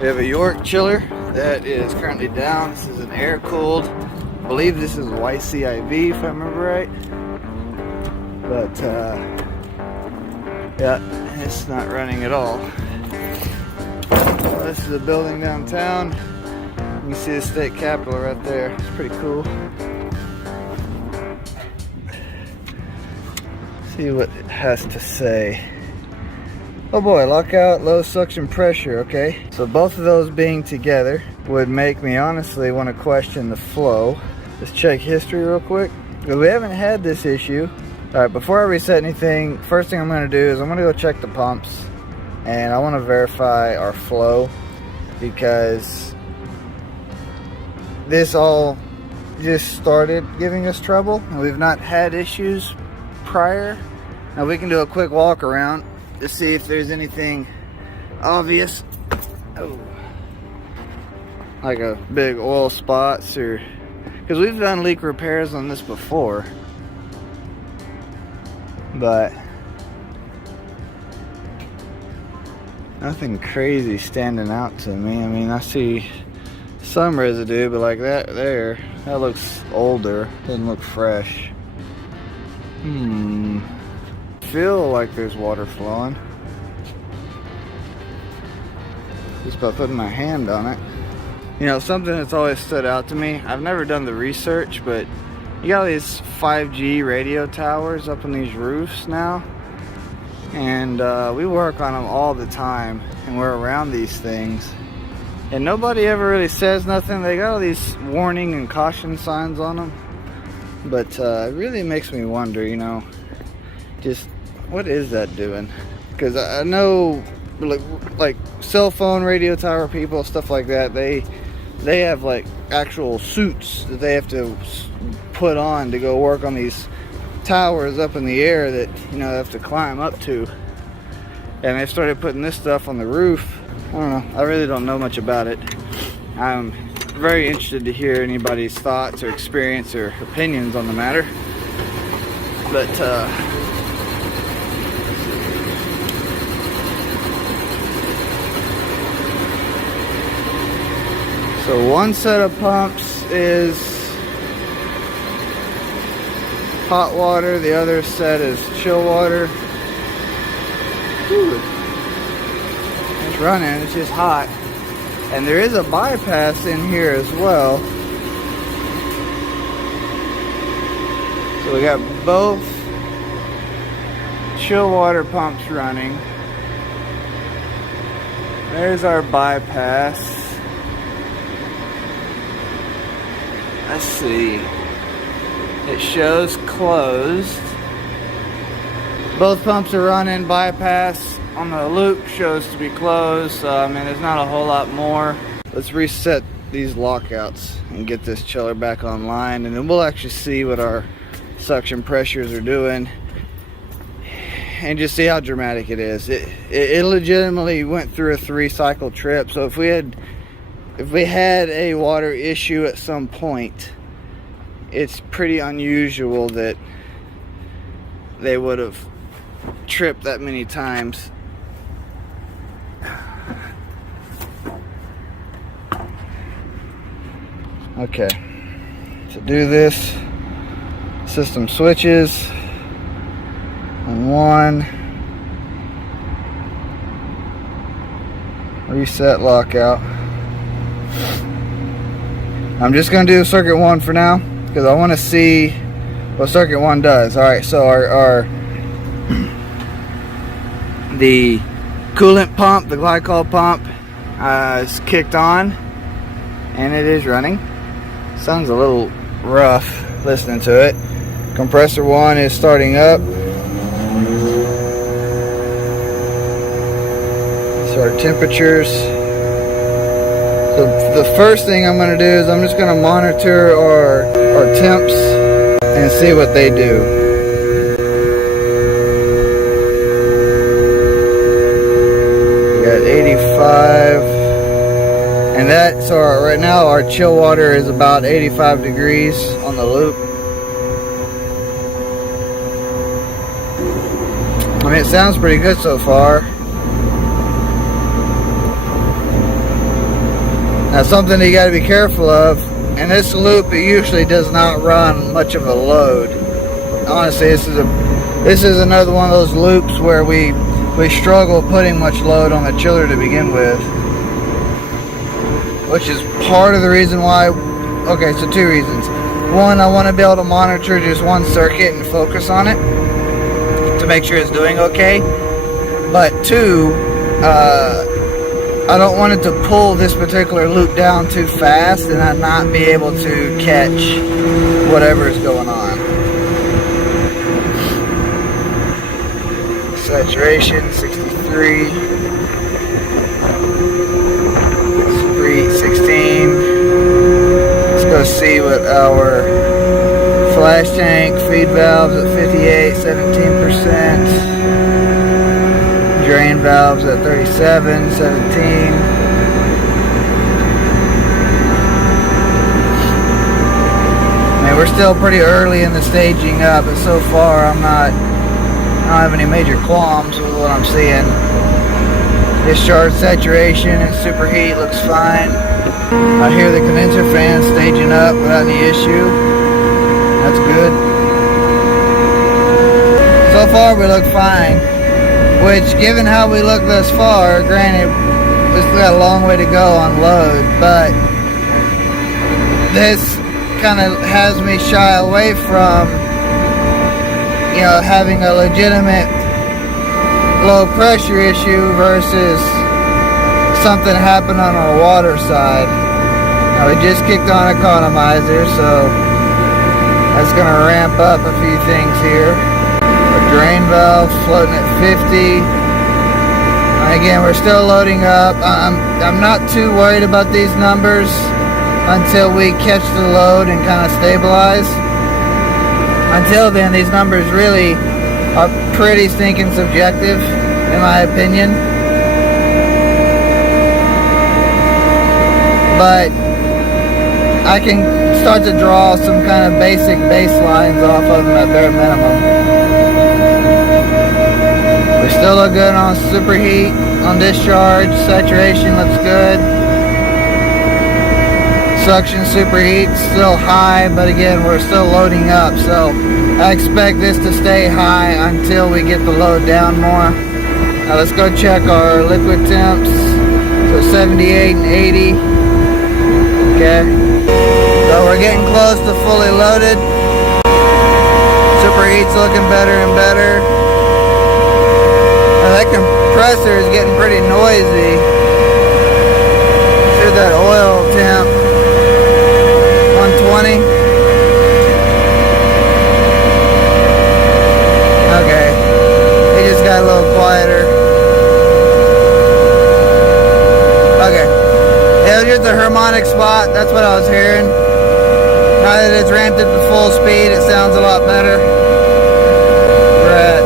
We have a York chiller that is currently down. This is an air cooled. I believe this is YCIV if I remember right. But yeah, it's not running at all. Well, this is a building downtown. You can see the state capitol right there. It's pretty cool. See what it has to say. Oh boy, lockout, low suction pressure, okay. So both of those being together would make me honestly want to question the flow. Let's check history real quick, because we haven't had this issue. All right, before I reset anything, first thing I'm gonna do is I'm gonna go check the pumps, and I wanna verify our flow, because this all just started giving us trouble, and we've not had issues prior. Now we can do a quick walk around to see if there's anything obvious. Oh, like a big oil spots, or because we've done leak repairs on this before, but nothing crazy standing out to me. I mean, I see some residue, but like that there, that looks older, doesn't look fresh. Feel like there's water flowing just by putting my hand on it. You know, something that's always stood out to me, I've never done the research, but you got these 5G radio towers up on these roofs now, and we work on them all the time, and we're around these things, and nobody ever really says nothing. They got all these warning and caution signs on them, but it really makes me wonder, you know, just what is that doing? Because I know like cell phone radio tower people, stuff like that, they have like actual suits that they have to put on to go work on these towers up in the air that, you know, they have to climb up to, and they started putting this stuff on the roof. I don't know, I really don't know much about it. I'm very interested to hear anybody's thoughts or experience or opinions on the matter, but so one set of pumps is hot water, the other set is chill water. Whew. It's running, it's just hot. And there is a bypass in here as well. So we got both chill water pumps running. There's our bypass. Let's see. It shows closed. Both pumps are running. Bypass on the loop shows to be closed. So, I mean, there's not a whole lot more. Let's reset these lockouts and get this chiller back online, and then we'll actually see what our suction pressures are doing and just see how dramatic it is. It legitimately went through a 3-cycle trip. So if we had a water issue at some point, it's pretty unusual that they would have tripped that many times. Okay, to do this, system switches on 1, reset lockout. I'm just going to do circuit 1 for now, because I want to see what circuit 1 does. Alright, so our the coolant pump, the glycol pump, is kicked on, and it is running. Sounds a little rough listening to it. Compressor 1 is starting up. So our temperatures. So the first thing I'm going to do is I'm just going to monitor our temps and see what they do. We got 85, and that, so right now our chill water is about 85 degrees on the loop. I mean, it sounds pretty good so far. Now something you got to be careful of, in this loop it usually does not run much of a load. Honestly, this is another one of those loops where we struggle putting much load on the chiller to begin with, which is part of the reason why. Okay, so two reasons. One, I want to be able to monitor just one circuit and focus on it to make sure it's doing okay. But two, I don't want it to pull this particular loop down too fast and I not be able to catch whatever is going on. Saturation 63, heat 16. Let's go see what our flash tank feed valves at 58, 17%. Drain valves at 37, 17. Man, we're still pretty early in the staging up, but so far I don't have any major qualms with what I'm seeing. Discharge saturation and superheat looks fine. I hear the condenser fan staging up without any issue. That's good. So far we look fine, which, given how we look thus far, granted we still got a long way to go on load, but this kind of has me shy away from, you know, having a legitimate low pressure issue versus something happened on our water side. Now, we just kicked on economizer, so that's going to ramp up a few things here. Our drain valve floating at 50. And again, we're still loading up. I'm not too worried about these numbers until we catch the load and kind of stabilize. Until then, these numbers really are pretty stinking subjective, in my opinion. But I can start to draw some kind of basic baselines off of them at bare minimum. We still look good on superheat, on discharge. Saturation looks good. Suction superheat still high, but again, we're still loading up, so I expect this to stay high until we get the load down more. Now let's go check our liquid temps. So 78 and 80. Okay, so we're getting close to fully loaded. Superheat's looking better and better. Now that compressor is getting pretty noisy. Here's that oil temp. 120. Okay, it just got a little quieter. Okay, it was just a harmonic spot. That's what I was hearing. Now that it's ramped up to full speed, it sounds a lot better. We're at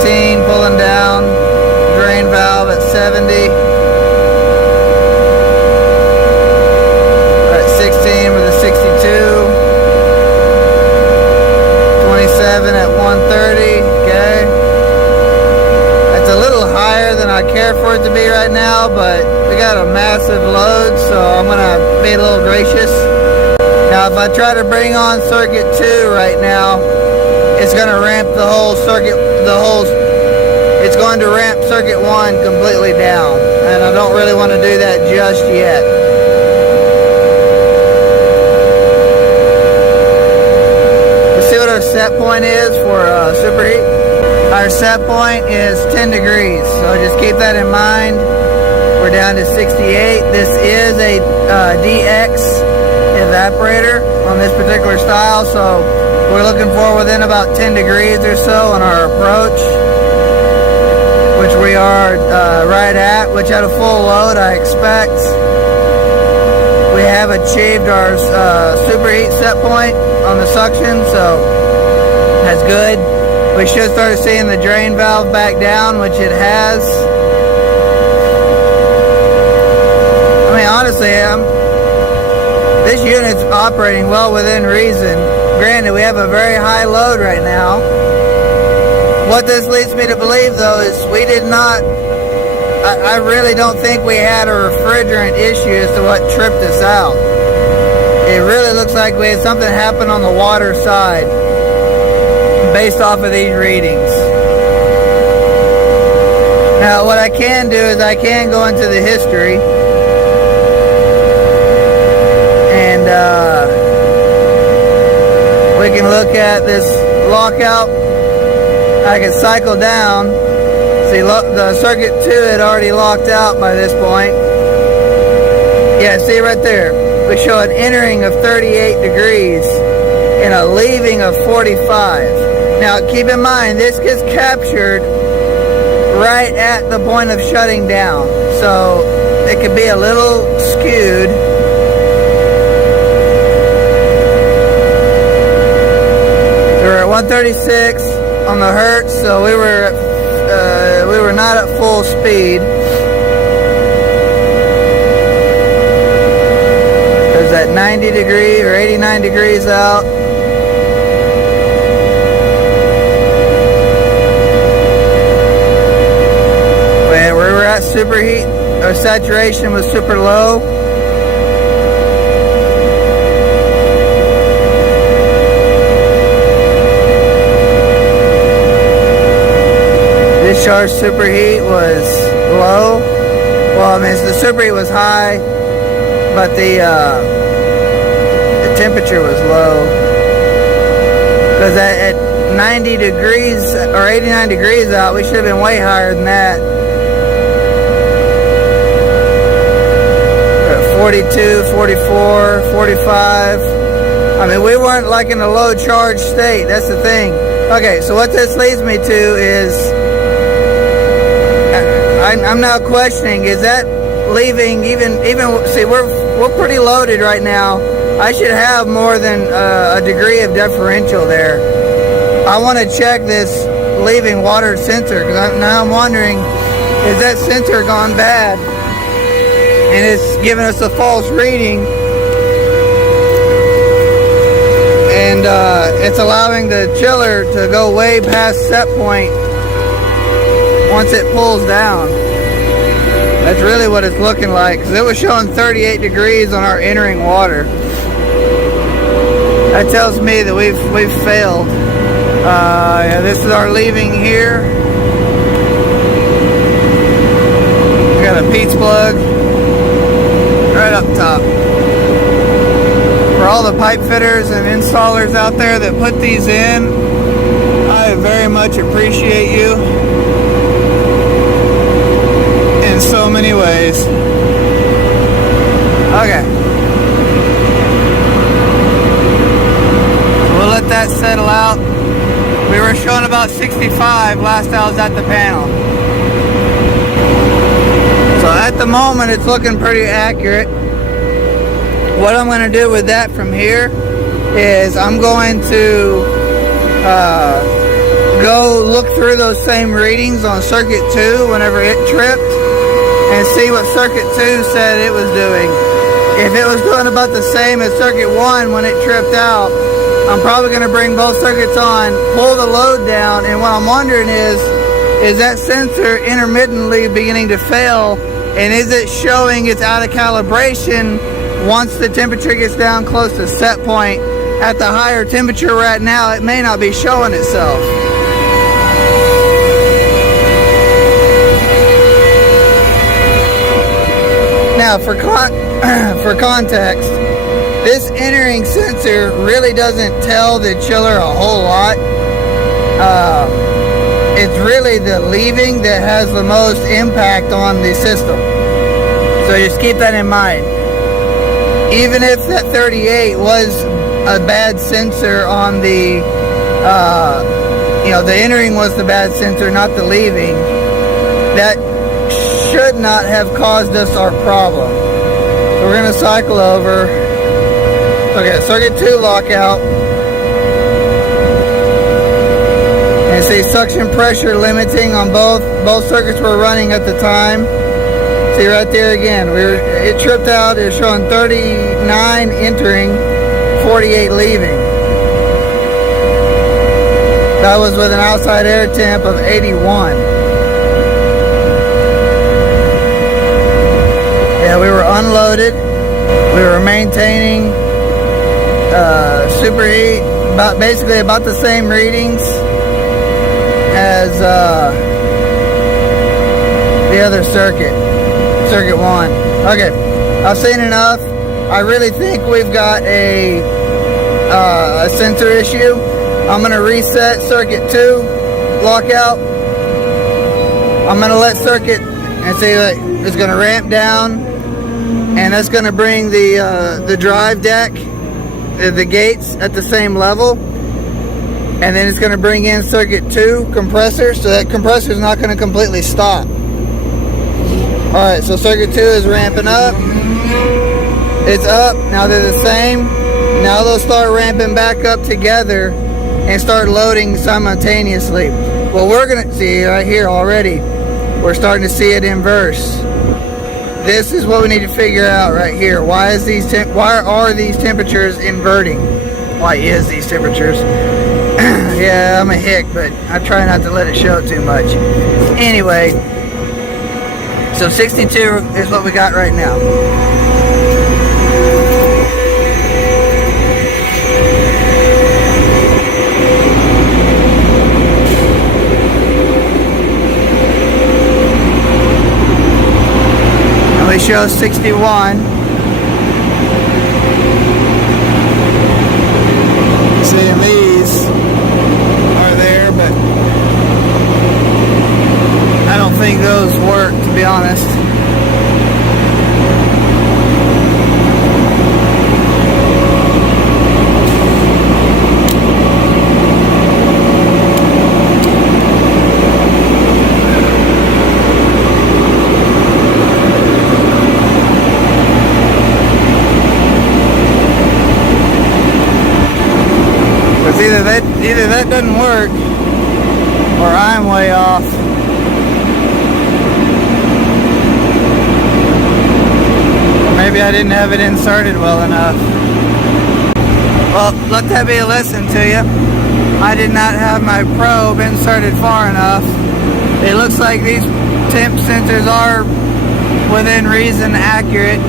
15, pulling down. Drain valve at 70. 16 with a 62, 27 at 130, okay. That's a little higher than I care for it to be right now, but we got a massive load, so I'm gonna be a little gracious. Now, if I try to bring on circuit 2 right now, it's gonna ramp the whole circuit, it's going to ramp circuit 1 completely down, and I don't really want to do that just yet. Our set point is for superheat. Our set point is 10 degrees, so just keep that in mind. We're down to 68. This is a DX evaporator on this particular style, so we're looking for within about 10 degrees or so on our approach, which we are right at, which at a full load I expect we have achieved our superheat set point on the suction, so that's good. We should start seeing the drain valve back down, which it has. I mean, honestly, this unit's operating well within reason. Granted, we have a very high load right now. What this leads me to believe, though, is we did not I really don't think we had a refrigerant issue as to what tripped us out. It really looks like we had something happen on the water side based off of these readings. Now what I can do is I can go into the history and we can look at this lockout. I can cycle down. See, the circuit 2 had already locked out by this point. Yeah, see right there. We show an entering of 38 degrees and a leaving of 45. Now keep in mind, this gets captured right at the point of shutting down. So it could be a little skewed. So we're at 136 on the hertz, so we were not at full speed. There's that 90 degree or 89 degrees out. When we were at superheat, our saturation was super low. Discharge superheat was low. Well, I mean, the superheat was high, but the temperature was low. Because at 90 degrees or 89 degrees out, we should have been way higher than that. We're at 42, 44, 45. I mean, we weren't like in a low charge state. That's the thing. Okay, so what this leads me to is I'm now questioning, is that leaving even see, we're pretty loaded right now. I should have more than a degree of differential there. I want to check this leaving water sensor, because now I'm wondering, is that sensor gone bad and it's giving us a false reading, and it's allowing the chiller to go way past set point once it pulls down. That's really what it's looking like, because it was showing 38 degrees on our entering water. That tells me that we've failed. Yeah, this is our leaving here. We got a Pete's plug right up top. For all the pipe fitters and installers out there that put these in, I very much appreciate you in so many ways. Okay. We'll let that settle out. We were showing about 65 last I was at the panel. So at the moment it's looking pretty accurate. What I'm going to do with that from here is I'm going to go look through those same readings on circuit 2 whenever it tripped, and see what circuit 2 said it was doing. If it was doing about the same as circuit 1 when it tripped out, I'm probably going to bring both circuits on, pull the load down, and what I'm wondering is that sensor intermittently beginning to fail, and is it showing it's out of calibration once the temperature gets down close to set point? At the higher temperature we're at now, it may not be showing itself. Now, for context, this entering sensor really doesn't tell the chiller a whole lot. It's really the leaving that has the most impact on the system. So just keep that in mind. Even if that 38 was a bad sensor on the, the entering was the bad sensor, not the leaving, that should not have caused us our problem. So we're going to cycle over. Okay, circuit 2 lockout. And see suction pressure limiting on both circuits were running at the time. See right there again, it tripped out. It's showing 39 entering, 48 leaving. That was with an outside air temp of 81. Yeah, we were unloaded. We were maintaining superheat, basically about the same readings as the other circuit 1. Okay, I've seen enough. I really think we've got a sensor issue. I'm going to reset circuit 2 lockout. I'm going to let circuit, and see that it's going to ramp down, and that's going to bring the drive deck, the gates at the same level, and then it's going to bring in circuit 2 compressor, so that compressor is not going to completely stop. Alright, so circuit 2 is ramping up. It's up, now they're the same. Now they'll start ramping back up together and start loading simultaneously. Well, we're going to see right here already, we're starting to see it inverse. This is what we need to figure out right here. Why are these temperatures inverting? Why is these temperatures? Yeah, I'm a hick, but I try not to let it show too much. Anyway, so 62 is what we got right now. And we show 61. Seeing these are there, but I don't think those work, to be honest. Either that doesn't work, or I'm way off. Or maybe I didn't have it inserted well enough. Well, let that be a lesson to you. I did not have my probe inserted far enough. It looks like these temp sensors are within reason accurate,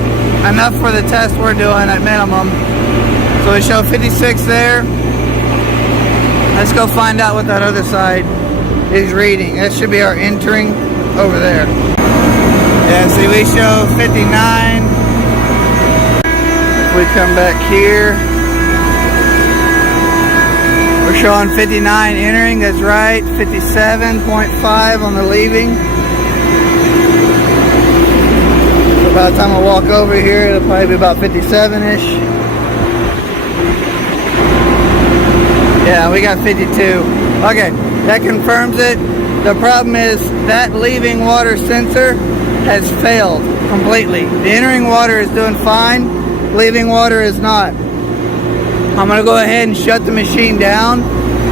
enough for the test we're doing at minimum. So we show 56 there. Let's go find out what that other side is reading. That should be our entering over there. Yeah, see, we show 59. If we come back here, we're showing 59 entering, that's right. 57.5 on the leaving. So by the time I walk over here, it'll probably be about 57-ish. Yeah, we got 52. Okay, that confirms it. The problem is that leaving water sensor has failed completely. The entering water is doing fine. Leaving water is not. I'm going to go ahead and shut the machine down.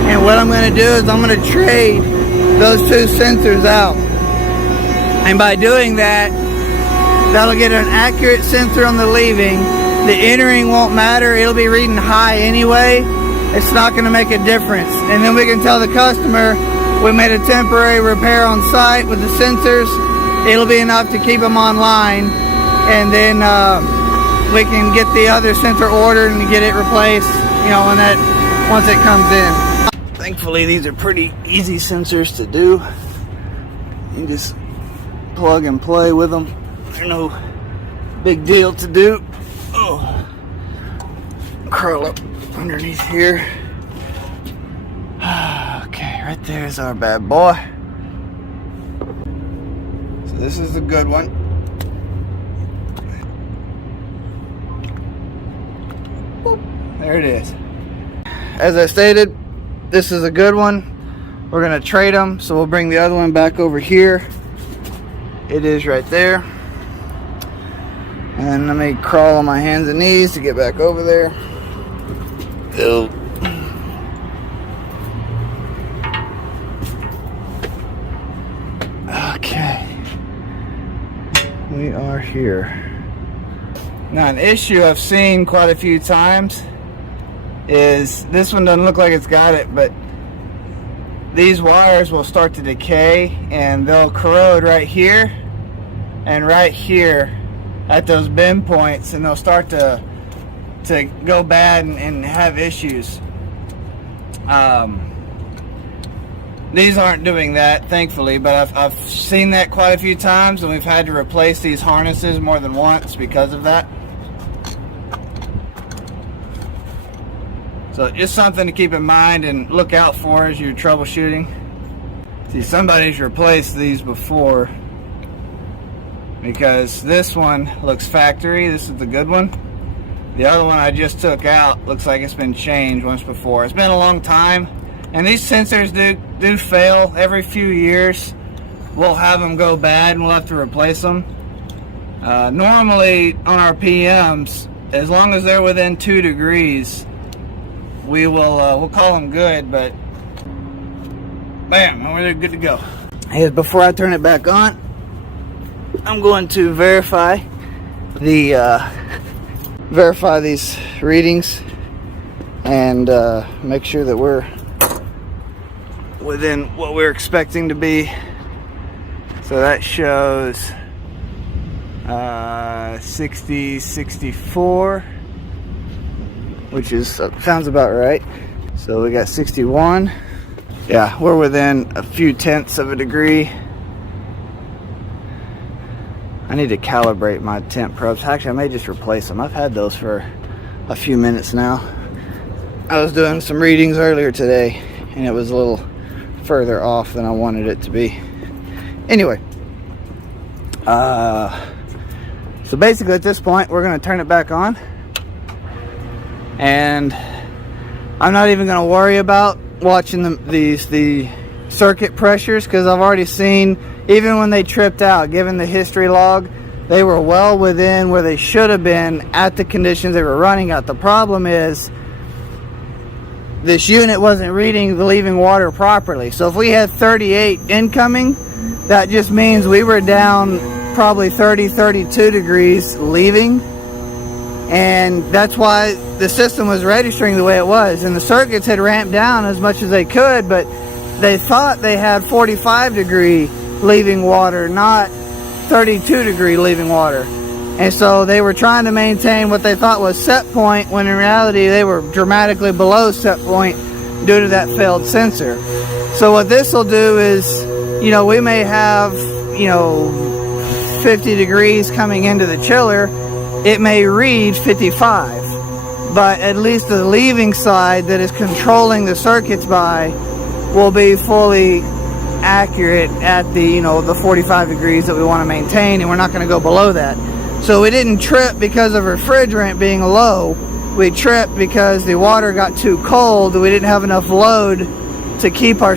And what I'm going to do is I'm going to trade those two sensors out. And by doing that, that'll get an accurate sensor on the leaving. The entering won't matter. It'll be reading high anyway. It's not going to make a difference. And then we can tell the customer we made a temporary repair on site with the sensors. It'll be enough to keep them online. And then we can get the other sensor ordered and get it replaced, you know, once it comes in. Thankfully, these are pretty easy sensors to do. You can just plug and play with them. They're no big deal to do. Oh, curl up underneath here. Okay, right there's our bad boy. So this is the good one. Boop, there it is. As I stated, this is a good one. We're gonna trade them, so we'll bring the other one back over here. It is right there. And let me crawl on my hands and knees to get back over there. Ew. Okay, we are here. Now, an issue I've seen quite a few times is this one doesn't look like it's got it, but these wires will start to decay and they'll corrode right here and right here at those bend points, and they'll start to go bad and have issues. These aren't doing that, thankfully, but I've seen that quite a few times, and we've had to replace these harnesses more than once because of that. So just something to keep in mind and look out for as you're troubleshooting. See, somebody's replaced these before, because this one looks factory. This is the good one. The other one I just took out looks like it's been changed once before. It's been a long time, and these sensors do fail every few years. We'll have them go bad and we'll have to replace them. Normally on our PMs, as long as they're within 2 degrees, we'll call them good, but bam, we're good to go. Hey, before I turn it back on, I'm going to verify these readings and make sure that we're within what we're expecting to be. So that shows 60, 64, which is sounds about right. So we got 61. Yeah, we're within a few tenths of a degree. I need to calibrate my temp probes. Actually, I may just replace them. I've had those for a few minutes now. I was doing some readings earlier today, and it was a little further off than I wanted it to be. Anyway, so basically at this point, we're going to turn it back on. And I'm not even going to worry about watching the circuit pressures, because I've already seen, even when they tripped out, given the history log, they were well within where they should have been at the conditions they were running at. The problem is this unit wasn't reading the leaving water properly. So if we had 38 incoming, that just means we were down probably 30, 32 degrees leaving. And that's why the system was registering the way it was. And the circuits had ramped down as much as they could, but they thought they had 45 degree leaving water, not 32 degree leaving water. And so they were trying to maintain what they thought was set point, when in reality they were dramatically below set point due to that failed sensor. So what this will do is, you know, we may have, 50 degrees coming into the chiller. It may read 55, but at least the leaving side that is controlling the circuits by will be fully accurate at the, the 45 degrees that we want to maintain, and we're not going to go below that. So we didn't trip because of refrigerant being low. We tripped because the water got too cold. We didn't have enough load to keep our